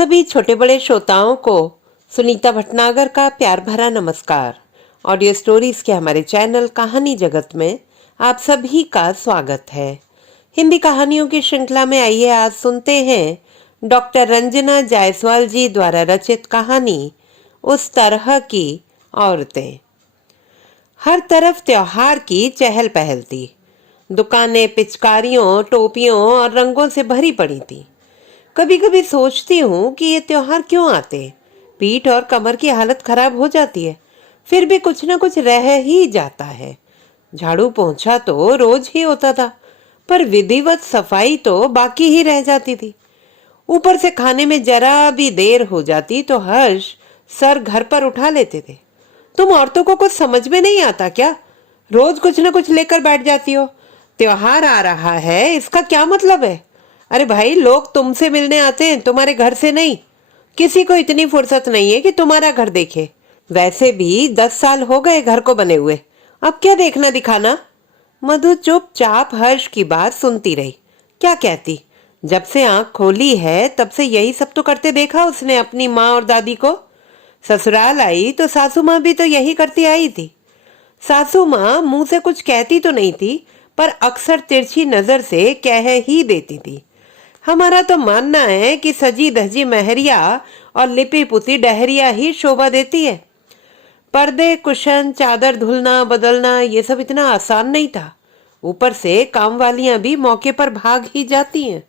सभी छोटे बड़े श्रोताओं को सुनीता भटनागर का प्यार भरा नमस्कार। ऑडियो स्टोरीज के हमारे चैनल कहानी जगत में आप सभी का स्वागत है। हिंदी कहानियों की श्रृंखला में आइए आज सुनते हैं डॉक्टर रंजना जायसवाल जी द्वारा रचित कहानी उस तरह की औरतें। हर तरफ त्योहार की चहल पहल थी। दुकानें पिचकारियों, टोपियों और रंगों से भरी पड़ी थी। कभी कभी सोचती हूँ कि ये त्योहार क्यों आते हैं। पीठ और कमर की हालत खराब हो जाती है, फिर भी कुछ ना कुछ रह ही जाता है। झाड़ू पोंछा तो रोज ही होता था, पर विधिवत सफाई तो बाकी ही रह जाती थी। ऊपर से खाने में जरा भी देर हो जाती तो हर्ष सर घर पर उठा लेते थे। तुम औरतों को कुछ समझ में नहीं आता क्या? रोज कुछ ना कुछ लेकर बैठ जाती हो। त्योहार आ रहा है, इसका क्या मतलब है? अरे भाई, लोग तुमसे मिलने आते हैं, तुम्हारे घर से नहीं। किसी को इतनी फुर्सत नहीं है कि तुम्हारा घर देखे। वैसे भी 10 साल हो गए घर को बने हुए, अब क्या देखना दिखाना। मधु चुपचाप हर्ष की बात सुनती रही। क्या कहती? जब से आंख खोली है तब से यही सब तो करते देखा उसने अपनी माँ और दादी को। ससुराल आई तो सासू माँ भी तो यही करती आई थी। सासू माँ मुंह से कुछ कहती तो नहीं थी, पर अक्सर तिरछी नजर से कह ही देती थी। हमारा तो मानना है कि सजी धजी महरिया और लिपी पुती डहरिया ही शोभा देती है। पर्दे, कुशन, चादर धुलना बदलना ये सब इतना आसान नहीं था। ऊपर से काम वालियां भी मौके पर भाग ही जाती हैं।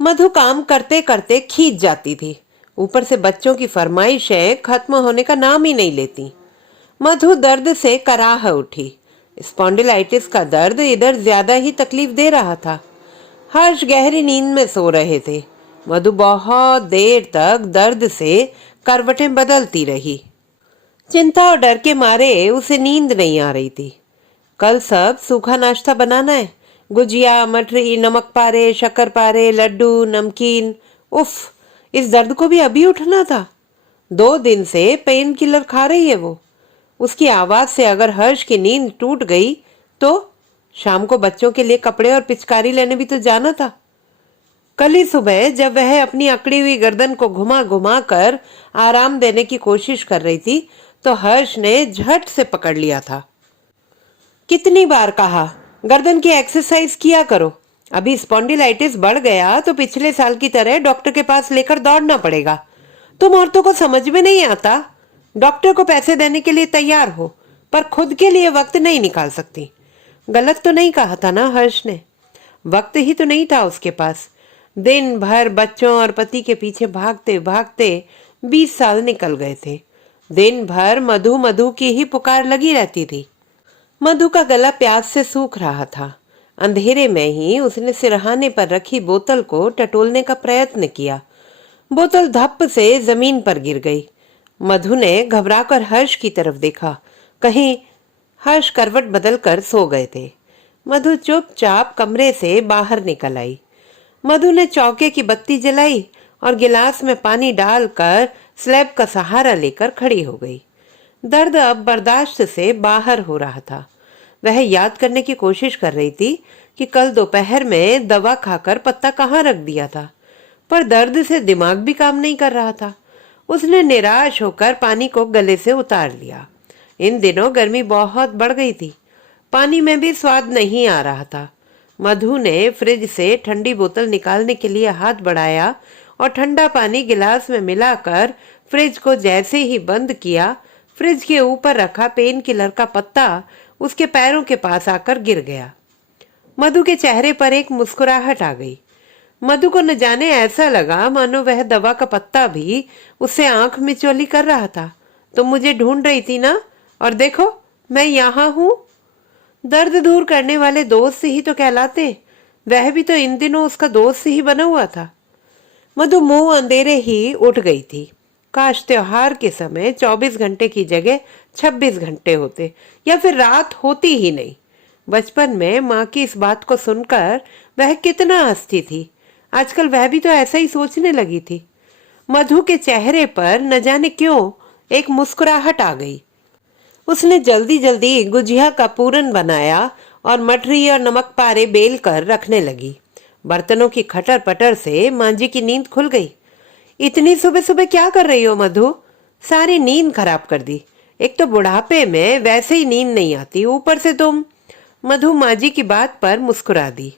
मधु काम करते करते खींच जाती थी। ऊपर से बच्चों की फरमाइशें खत्म होने का नाम ही नहीं लेती। मधु दर्द से कराह उठी। स्पॉन्डिलाइटिस का दर्द इधर ज्यादा ही तकलीफ दे रहा था। हर्ष गहरी नींद में सो रहे थे। मधु बहुत देर तक दर्द से करवटें बदलती रही। चिंता और डर के मारे उसे नींद नहीं आ रही थी। कल सब सूखा नाश्ता बनाना है। गुजिया, मठरी, नमक पारे, शक्कर पारे, लड्डू, नमकीन। उफ, इस दर्द को भी अभी उठना था। 2 दिन से पेन किलर खा रही है वो। उसकी आवाज से अगर हर्ष की नींद टूट गई तो शाम को बच्चों के लिए कपड़े और पिचकारी लेने भी तो जाना था। कल ही सुबह जब वह अपनी अकड़ी हुई गर्दन को घुमा घुमा कर आराम देने की कोशिश कर रही थी तो हर्ष ने झट से पकड़ लिया था। कितनी बार कहा, गर्दन की एक्सरसाइज किया करो। अभी स्पॉन्डिलाइटिस बढ़ गया तो पिछले साल की तरह डॉक्टर के पास लेकर दौड़ना पड़ेगा। तुम औरतों को समझ में नहीं आता। डॉक्टर को पैसे देने के लिए तैयार हो, पर खुद के लिए वक्त नहीं निकाल सकती। गलत तो नहीं कहा था ना हर्ष ने? वक्त ही तो नहीं था उसके पास। दिन भर बच्चों और पति के पीछे भागते भागते 20 साल निकल गए थे। दिन भर मधु मधु की ही पुकार लगी रहती थी। मधु का गला प्यास से सूख रहा था। अंधेरे में ही उसने सिरहाने पर रखी बोतल को टटोलने का प्रयत्न किया। बोतल धप से जमीन पर गिर गई। मधु ने घबराकर हर्ष की तरफ देखा। कहीं हर्ष करवट बदलकर सो गए थे। मधु चुपचाप कमरे से बाहर निकल आई। मधु ने चौके की बत्ती जलाई और गिलास में पानी डालकर स्लैब का सहारा लेकर खड़ी हो गई। दर्द अब बर्दाश्त से बाहर हो रहा था। वह याद करने की कोशिश कर रही थी कि कल दोपहर में दवा खाकर पत्ता कहाँ रख दिया था, पर दर्द से दिमाग भी काम नहीं कर रहा था। उसने निराश होकर पानी को गले से उतार लिया। इन दिनों गर्मी बहुत बढ़ गई थी। पानी में भी स्वाद नहीं आ रहा था। मधु ने फ्रिज से ठंडी बोतल निकालने के लिए हाथ बढ़ाया और ठंडा पानी गिलास में मिलाकर फ्रिज को जैसे ही बंद किया, फ्रिज के ऊपर रखा पेन किलर का पत्ता उसके पैरों के पास आकर गिर गया। मधु के चेहरे पर एक मुस्कुराहट आ गई। मधु को न जाने ऐसा लगा मानो वह दवा का पत्ता भी उससे आंख मिचौली कर रहा था। तुम मुझे ढूंढ रही थी ना, और देखो मैं यहाँ हूँ। दर्द दूर करने वाले दोस्त ही तो कहलाते। वह भी तो इन दिनों उसका दोस्त ही बना हुआ था। मधु मुंह अंधेरे ही उठ गई थी। काश त्योहार के समय 24 घंटे की जगह 26 घंटे होते, या फिर रात होती ही नहीं। बचपन में माँ की इस बात को सुनकर वह कितना हंसती थी। आजकल वह भी तो ऐसा ही सोचने लगी थी। मधु के चेहरे पर न जाने क्यों एक मुस्कुराहट आ गई। उसने जल्दी जल्दी गुजिया का पूरन बनाया और मठरी और नमक पारे बेल कर रखने लगी। बर्तनों की खटर पटर से मांझी की नींद खुल गई। इतनी सुबह सुबह क्या कर रही हो मधु? सारी नींद खराब कर दी। एक तो बुढ़ापे में वैसे ही नींद नहीं आती, ऊपर से तुम। मधु माँ जी की बात पर मुस्कुरा दी।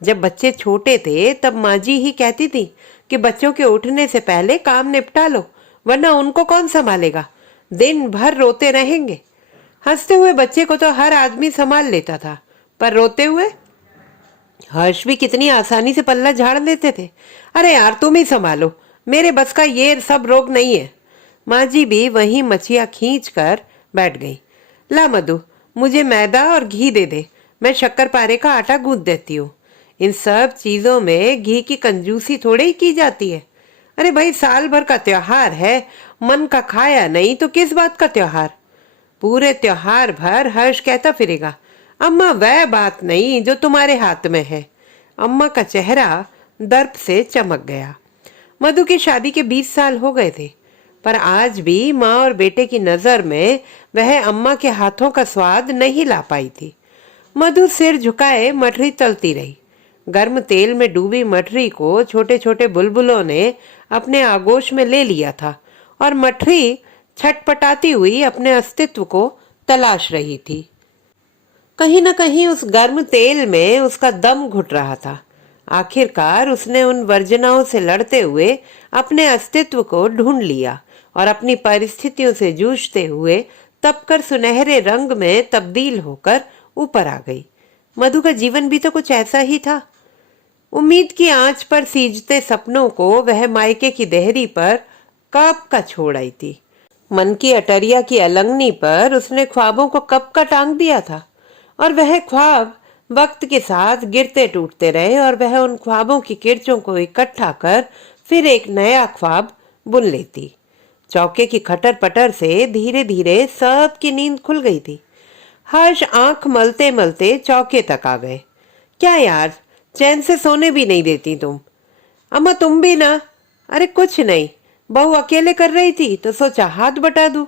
जब बच्चे छोटे थे तब माँ जी ही कहती थी कि बच्चों के उठने से पहले काम निपटा लो, वरना उनको कौन संभालेगा, दिन भर रोते रहेंगे। हंसते हुए बच्चे को तो हर आदमी संभाल लेता था, पर रोते हुए हर्ष भी कितनी आसानी से पल्ला झाड़ लेते थे। अरे यार तुम ही संभालो, मेरे बस का ये सब रोग नहीं है। माँ जी भी वहीं मछिया खींच कर बैठ गई। ला मधु, मुझे मैदा और घी दे दे, मैं शक्कर पारे का आटा गूंथ देती हूँ। इन सब चीजों में घी की कंजूसी थोड़े ही की जाती है। अरे भाई, साल भर का त्योहार है, मन का खाया नहीं तो किस बात का त्योहार? पूरे त्योहार भर हर्ष कहता फिरेगा, अम्मा वह बात नहीं जो तुम्हारे हाथ में है। अम्मा का चेहरा दर्प से चमक गया। मधु की शादी के 20 साल हो गए थे, पर आज भी माँ और बेटे की नजर में वह अम्मा के हाथों का स्वाद नहीं ला पाई थी। मधु सिर झुकाए मठरी तलती रही। गर्म तेल में डूबी मठरी को छोटे छोटे बुलबुलों ने अपने आगोश में ले लिया था और मठरी छटपटाती हुई अपने अस्तित्व को तलाश रही थी। कहीं न कहीं उस गर्म तेल में उसका दम घुट रहा था। आखिरकार उसने उन वर्जनाओं से लड़ते हुए अपने अस्तित्व को ढूंढ लिया और अपनी परिस्थितियों से जूझते हुए तपकर सुनहरे रंग में तब्दील होकर ऊपर आ गई। मधु का जीवन भी तो कुछ ऐसा ही था। उम्मीद की आंच पर सीजते सपनों को वह मायके की देहरी पर कब का छोड़ आई थी। मन की अटरिया की अलंगनी पर उसने ख्वाबों को कब का टांग दिया था, और वह ख्वाब वक्त के साथ गिरते टूटते रहे और वह उन ख्वाबों की किरचों को इकट्ठा कर फिर एक नया ख्वाब बुन लेती। चौके की खटर पटर से धीरे धीरे सबकी नींद खुल गई थी। हर्ष आंख मलते मलते चौके तक आ गए। क्या यार, चैन से सोने भी नहीं देती तुम? अम्मा तुम भी ना। अरे कुछ नहीं, बहू अकेले कर रही थी तो सोचा हाथ बटा दूं।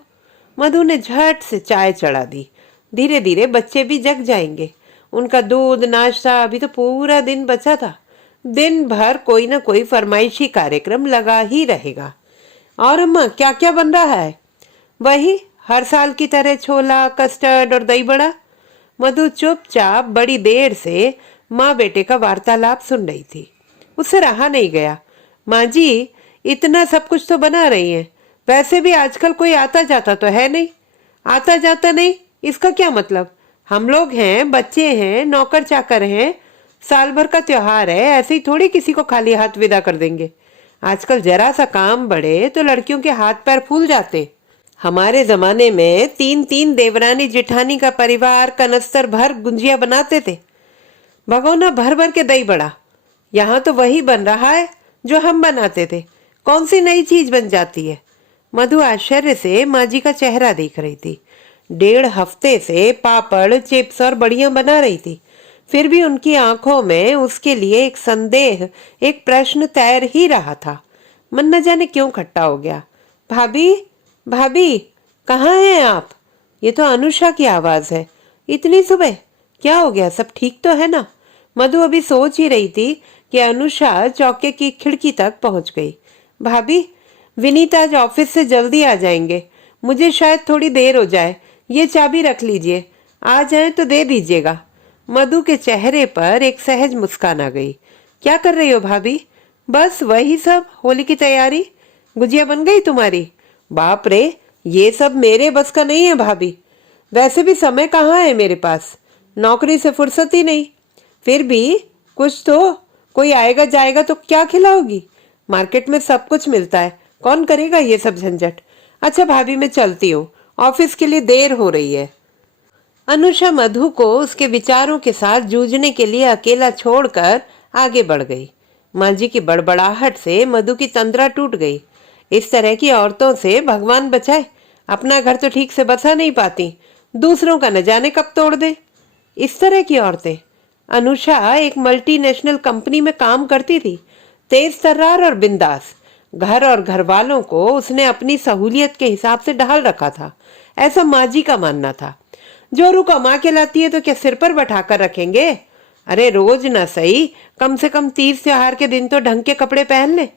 मधु ने झट से चाय चढ़ा दी। धीरे धीरे बच्चे भी जग जाएंगे, उनका दूध नाश्ता, अभी तो पूरा दिन बचा था। दिन भर कोई ना कोई फरमाइशी कार्यक्रम लगा ही रहेगा। और अम्मा क्या क्या बन रहा है? वही हर साल की तरह छोला, कस्टर्ड और दही बड़ा। मधु चुपचाप बड़ी देर से माँ बेटे का वार्तालाप सुन रही थी। उससे रहा नहीं गया। माँ जी, इतना सब कुछ तो बना रही हैं, वैसे भी आजकल कोई आता जाता तो है नहीं। आता जाता नहीं इसका क्या मतलब? हम लोग हैं, बच्चे हैं, नौकर चाकर हैं, साल भर का त्योहार है, ऐसे ही थोड़ी किसी को खाली हाथ विदा कर देंगे। आजकल जरा सा काम बढ़े तो लड़कियों के हाथ पैर फूल जाते। हमारे जमाने में 3-3 देवरानी जिठानी का परिवार कनस्तर भर गुंजिया बनाते थे, भगोना भर भर के दही बड़ा। यहाँ तो वही बन रहा है जो हम बनाते थे। कौन सी नई चीज बन जाती है? मधु आश्चर्य से माँ जी का चेहरा देख रही थी। 1.5 हफ्ते से पापड़, चिप्स और बड़ियां बना रही थी, फिर भी उनकी आंखों में उसके लिए एक संदेह, एक प्रश्न तैर ही रहा था। मन न जाने क्यों खट्टा हो गया। भाभी, भाभी, कहाँ हैं आप? ये तो अनुषा की आवाज है। इतनी सुबह क्या हो गया? सब ठीक तो है ना? मधु अभी सोच ही रही थी कि अनुषा चौके की खिड़की तक पहुंच गई। भाभी, विनीत आज ऑफिस से जल्दी आ जाएंगे, मुझे शायद थोड़ी देर हो जाए, ये चाबी रख लीजिए, आ जाए तो दे दीजिएगा। मधु के चेहरे पर एक सहज मुस्कान आ गई। क्या कर रही हो भाभी? बस वही सब, होली की तैयारी। गुजिया बन गई तुम्हारी? बाप रे, ये सब मेरे बस का नहीं है भाभी। वैसे भी समय कहाँ है मेरे पास, नौकरी से फुर्सत ही नहीं। फिर भी कुछ तो, कोई आएगा जाएगा तो क्या खिलाओगी? मार्केट में सब कुछ मिलता है, कौन करेगा ये सब झंझट। अच्छा भाभी, मैं चलती हूँ, ऑफिस के लिए देर हो रही है। अनुषा मधु को उसके विचारों के साथ जूझने के लिए अकेला छोड़कर आगे बढ़ गई। माँ जी की बड़बड़ाहट से मधु की तंद्रा टूट गई। इस तरह की औरतों से भगवान बचाए, अपना घर तो ठीक से बसा नहीं पाती, दूसरों का न जाने कब तोड़ दे। इस तरह की औरतें। अनुषा एक मल्टीनेशनल कंपनी में काम करती थी, तेज तर्रार और बिंदास। घर और घर वालों को उसने अपनी सहूलियत के हिसाब से ढाल रखा था, ऐसा माँ जी का मानना था। जोरू कमा के लाती है तो क्या सिर पर बैठाकर रखेंगे? अरे रोज ना सही, कम से कम तीज त्योहार के दिन तो ढंग के कपड़े पहन ले।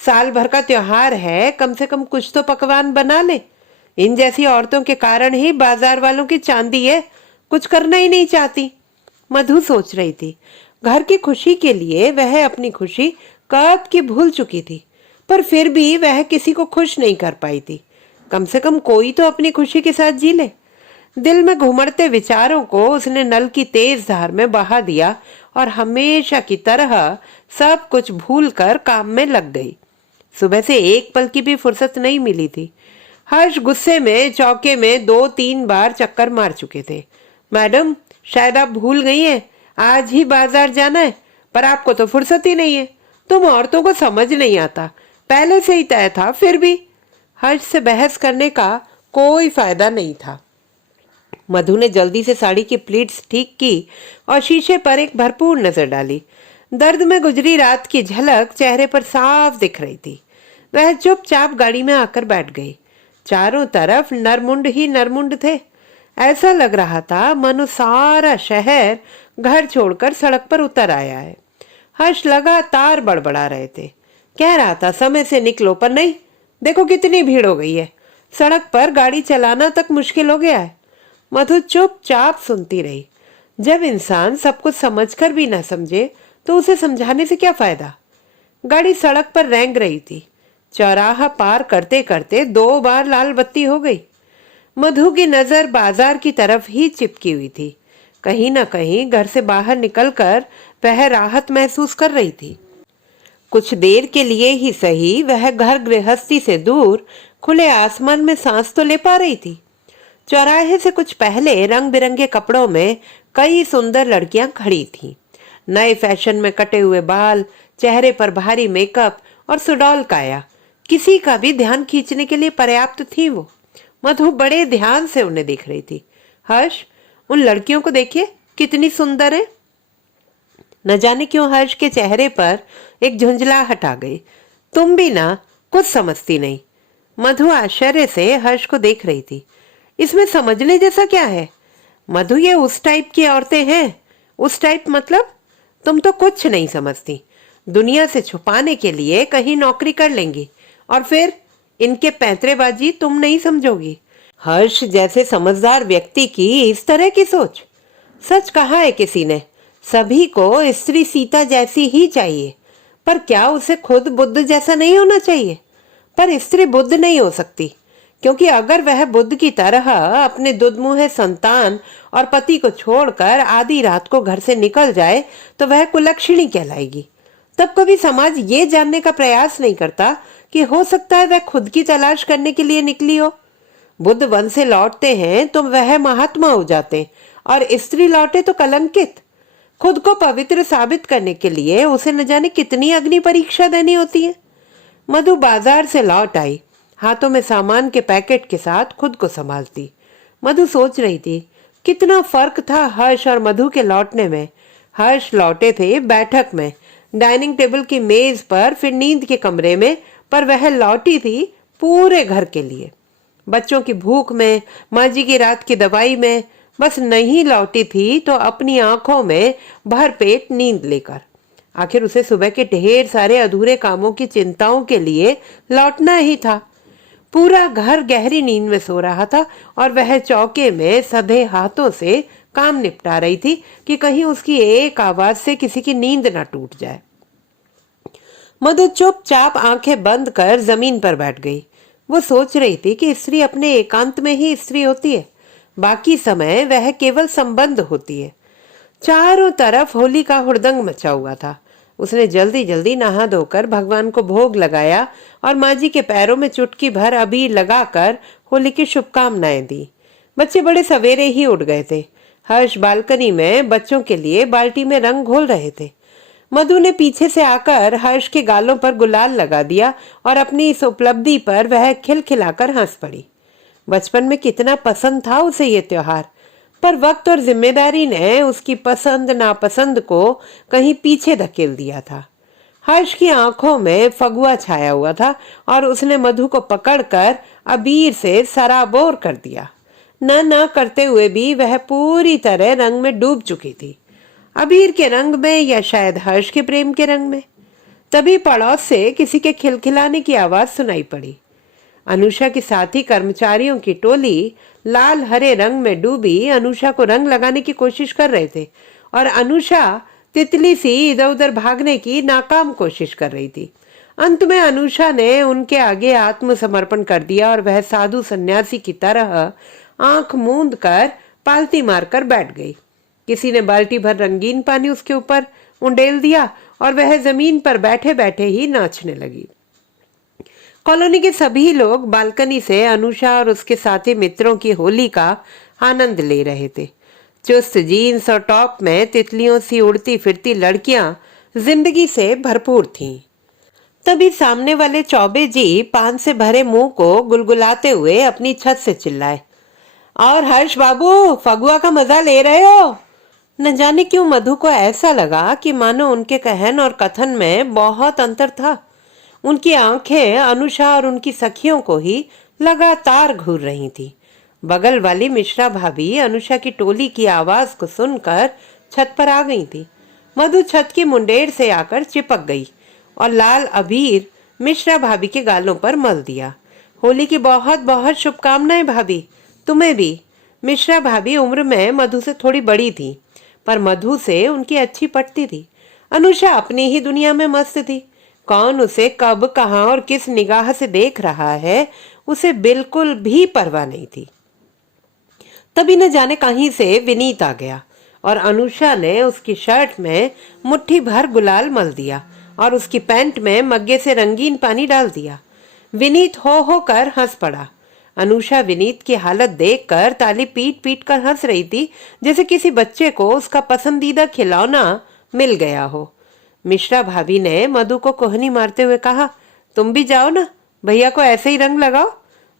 साल भर का त्योहार है, कम से कम कुछ तो पकवान बना ले। इन जैसी औरतों के कारण ही बाजार वालों की चांदी है, कुछ करना ही नहीं चाहती। मधु सोच रही थी, घर की खुशी के लिए वह अपनी खुशी कब की भूल चुकी थी, पर फिर भी वह किसी को खुश नहीं कर पाई थी। कम से कम कोई तो अपनी खुशी के साथ जी ले। दिल में घुमड़ते विचारों को उसने नल की तेज धार में बहा दिया और हमेशा की तरह सब कुछ भूलकर काम में लग गई। सुबह से एक पल की भी फुर्सत नहीं मिली थी। हर्ष गुस्से में चौके में 2-3 बार चक्कर मार चुके थे। मैडम, शायद आप भूल गई हैं, आज ही बाजार जाना है, पर आपको तो फुर्सत ही नहीं है। तुम औरतों को समझ नहीं आता, पहले से ही तय था। फिर भी हर्ष से बहस करने का कोई फायदा नहीं था। मधु ने जल्दी से साड़ी की प्लीट्स ठीक की और शीशे पर एक भरपूर नजर डाली। दर्द में गुजरी रात की झलक चेहरे पर साफ दिख रही थी। वह चुपचाप गाड़ी में आकर बैठ गई। चारों तरफ नरमुंड ही नरमुंड थे। ऐसा लग रहा था मानो सारा शहर घर छोड़कर सड़क पर उतर आया है। हर्ष लगातार बड़बड़ा रहे थे। कह रहा था समय से निकलो, पर नहीं, देखो कितनी भीड़ हो गई है, सड़क पर गाड़ी चलाना तक मुश्किल हो गया है। मधु चुपचाप सुनती रही। जब इंसान सब कुछ समझकर भी ना समझे तो उसे समझाने से क्या फायदा। गाड़ी सड़क पर रेंग रही थी। चौराहा पार करते करते 2 बार लाल बत्ती हो गई। मधु की नजर बाजार की तरफ ही चिपकी हुई थी। कहीं ना कहीं घर से बाहर निकलकर वह राहत महसूस कर रही थी। कुछ देर के लिए ही सही वह घर गृहस्थी से दूर खुले आसमान में सांस तो ले पा रही थी। चौराहे से कुछ पहले रंग बिरंगे कपड़ों में कई सुंदर लड़कियां खड़ी थीं। नए फैशन में कटे हुए बाल, चेहरे पर भारी मेकअप और सुडौल काया, किसी का भी ध्यान खींचने के लिए पर्याप्त थी वो। मधु बड़े ध्यान से उन्हें देख रही थी। हर्ष, उन लड़कियों को देखिए, कितनी सुंदर है। न जाने क्यों हर्ष के चेहरे पर एक झुंझलाहट आ गई। तुम भी ना कुछ समझती नहीं। मधु आश्चर्य से हर्ष को देख रही थी। इसमें समझने जैसा क्या है? मधु, ये उस टाइप की औरतें हैं। उस टाइप मतलब? तुम तो कुछ नहीं समझती। दुनिया से छुपाने के लिए कहीं नौकरी कर लेंगी और फिर इनके पैंतरेबाजी तुम नहीं समझोगी। हर्ष जैसे समझदार व्यक्ति की इस तरह की सोच। सच कहा है किसी ने, सभी को स्त्री सीता जैसी ही चाहिए, पर क्या उसे खुद बुद्ध जैसा नहीं होना चाहिए? पर स्त्री बुद्ध नहीं हो सकती, क्योंकि अगर वह बुद्ध की तरह अपने दुधमुहे संतान और पति को छोड़कर आधी रात को घर से निकल जाए तो वह कुलक्षणी कहलाएगी। तब कभी समाज ये जानने का प्रयास नहीं करता कि हो सकता है वह खुद की तलाश करने के लिए निकली हो। बुद्ध वन से लौटते हैं तो वह महात्मा हो जाते, और स्त्री लौटे तो कलंकित। खुद को पवित्र साबित करने के लिए उसे न जाने कितनी अग्नि परीक्षा देनी होती है। मधु बाजार से लौट आई, हाथों में सामान के पैकेट के साथ खुद को संभालती। मधु सोच रही थी, कितना फर्क था हर्ष और मधु के लौटने में। हर्ष लौटे थे बैठक में, डाइनिंग टेबल की मेज पर, फिर नींद के कमरे में, पर वह लौटी थी पूरे घर के लिए। बच्चों की भूख में, माँ जी की रात की दवाई में, बस नहीं लौटी थी तो अपनी आंखों में भरपेट नींद लेकर। आखिर उसे सुबह के ढेर सारे अधूरे कामों की चिंताओं के लिए लौटना ही था। पूरा घर गहरी नींद में सो रहा था और वह चौके में सधे हाथों से काम निपटा रही थी कि कहीं उसकी एक आवाज से किसी की नींद ना टूट जाए। मधु चुपचाप आंखें बंद कर जमीन पर बैठ गई। वो सोच रही थी कि स्त्री अपने एकांत में ही स्त्री होती है, बाकी समय वह केवल संबंध होती है। चारों तरफ होली का हुड़दंग मचा हुआ था। उसने जल्दी जल्दी नहा धोकर भगवान को भोग लगाया और माँ जी के पैरों में चुटकी भर अबीर लगाकर होली की शुभकामनाएं दी। बच्चे बड़े सवेरे ही उठ गए थे। हर्ष बालकनी में बच्चों के लिए बाल्टी में रंग घोल रहे थे। मधु ने पीछे से आकर हर्ष के गालों पर गुलाल लगा दिया और अपनी इस उपलब्धि पर वह खिलखिलाकर हंस पड़ी। बचपन में कितना पसंद था उसे ये त्योहार, पर वक्त और जिम्मेदारी ने उसकी पसंद नापसंद को कहीं पीछे धकेल दिया था। हर्ष की आंखों में फगुआ छाया हुआ था और उसने मधु को पकड़कर अबीर से सराबोर कर दिया। न करते हुए भी वह पूरी तरह रंग में डूब चुकी थी, अबीर के रंग में या शायद हर्ष के प्रेम के रंग में। तभी पड़ोस से किसी के खिलखिलाने की आवाज सुनाई पड़ी। अनुषा के साथी कर्मचारियों की टोली लाल हरे रंग में डूबी अनुषा को रंग लगाने की कोशिश कर रहे थे और अनुषा तितली सी इधर उधर भागने की नाकाम कोशिश कर रही थी। अंत में अनुषा ने उनके आगे आत्मसमर्पण कर दिया और वह साधु सन्यासी की तरह आंख मूंद कर पालती मारकर बैठ गई। किसी ने बाल्टी भर रंगीन पानी उसके ऊपर उंडेल दिया और वह जमीन पर बैठे बैठे ही नाचने लगी। कॉलोनी के सभी लोग बालकनी से अनुषा और उसके साथी मित्रों की होली का आनंद ले रहे थे। चुस्त जीन्स और टॉप में तितलियों सी उड़ती फिरती लड़कियां जिंदगी से भरपूर थीं। तभी सामने वाले चौबे जी पान से भरे मुंह को गुलगुलाते हुए अपनी छत से चिल्लाए, और हर्ष बाबू, फगुआ का मजा ले रहे हो? न जाने क्यों मधु को ऐसा लगा कि मानो उनके कहन और कथन में बहुत अंतर था। उनकी आंखें अनुषा और उनकी सखियों को ही लगातार घूर रही थी। बगल वाली मिश्रा भाभी अनुषा की टोली की आवाज को सुनकर छत पर आ गई थी। मधु छत की मुंडेर से आकर चिपक गई और लाल अबीर मिश्रा भाभी के गालों पर मल दिया। होली की बहुत बहुत शुभकामनाएं भाभी, तुम्हें भी। मिश्रा भाभी उम्र में मधु से थोड़ी बड़ी थी, पर मधु से उनकी अच्छी पटती थी। अनुषा अपनी ही दुनिया में मस्त थी। कौन उसे कब कहाँ और किस निगाह से देख रहा है, उसे बिल्कुल भी परवाह नहीं थी। तभी न जाने कहीं से विनीत आ गया और अनुषा ने उसकी शर्ट में मुट्ठी भर गुलाल मल दिया और उसकी पैंट में मग्गे से रंगीन पानी डाल दिया। विनीत हो कर हंस पड़ा। अनुषा विनीत की हालत देखकर ताली पीट पीट कर हंस रही थी, जैसे किसी बच्चे को उसका पसंदीदा खिलौना मिल गया हो। मिश्रा भाभी ने मधु को कोहनी मारते हुए कहा, तुम भी जाओ ना, भैया को ऐसे ही रंग लगाओ।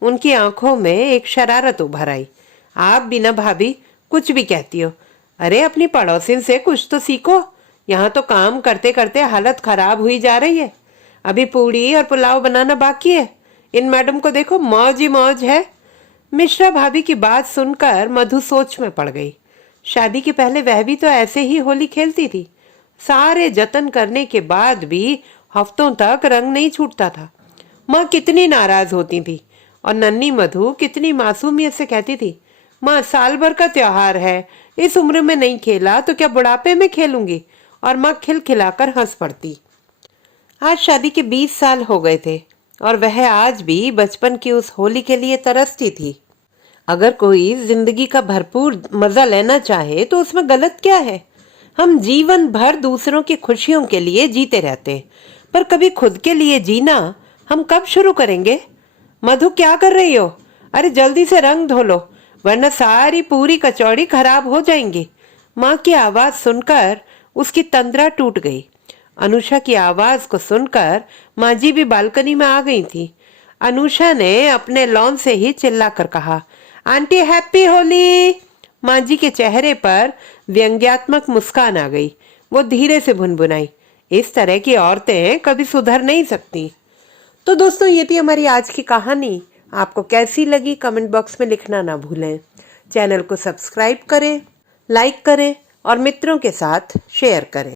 उनकी आंखों में एक शरारत उभर आई। आप बिना भाभी कुछ भी कहती हो। अरे अपनी पड़ोसिन से कुछ तो सीखो। यहाँ तो काम करते करते हालत खराब हुई जा रही है। अभी पूड़ी और पुलाव बनाना बाकी है। इन मैडम को देखो, मौज ही मौज है। मिश्रा भाभी की बात सुनकर मधु सोच में पड़ गई। शादी के पहले वह भी तो ऐसे ही होली खेलती थी। सारे जतन करने के बाद भी हफ्तों तक रंग नहीं छूटता था। माँ कितनी नाराज होती थी और नन्ही मधु कितनी मासूमियत से कहती थी, माँ साल भर का त्योहार है, इस उम्र में नहीं खेला तो क्या बुढ़ापे में खेलूंगी? और माँ खिलखिलाकर हंस पड़ती। आज शादी के 20 साल हो गए थे और वह आज भी बचपन की उस होली के लिए तरसती थी। अगर कोई जिंदगी का भरपूर मजा लेना चाहे तो उसमें गलत क्या है? हम जीवन भर दूसरों की खुशियों के लिए जीते रहते हैं, पर कभी खुद के लिए जीना हम कब शुरू करेंगे? मधु क्या कर रही हो? अरे जल्दी से रंग धो लो, वरना सारी पूरी कचौड़ी खराब हो जाएंगी। माँ की आवाज सुनकर उसकी तंद्रा टूट गई। अनुषा की आवाज को सुनकर माँ जी भी बालकनी में आ गई थी। अनुषा ने अपने लॉन से ही चिल्लाकर कहा, आंटी हैप्पी होली। माँ जी के चेहरे पर व्यंग्यात्मक मुस्कान आ गई। वो धीरे से भुनभुनाई, इस तरह की औरतें कभी सुधर नहीं सकती। तो दोस्तों, ये थी हमारी आज की कहानी। आपको कैसी लगी कमेंट बॉक्स में लिखना ना भूलें। चैनल को सब्सक्राइब करें, लाइक करें और मित्रों के साथ शेयर करें।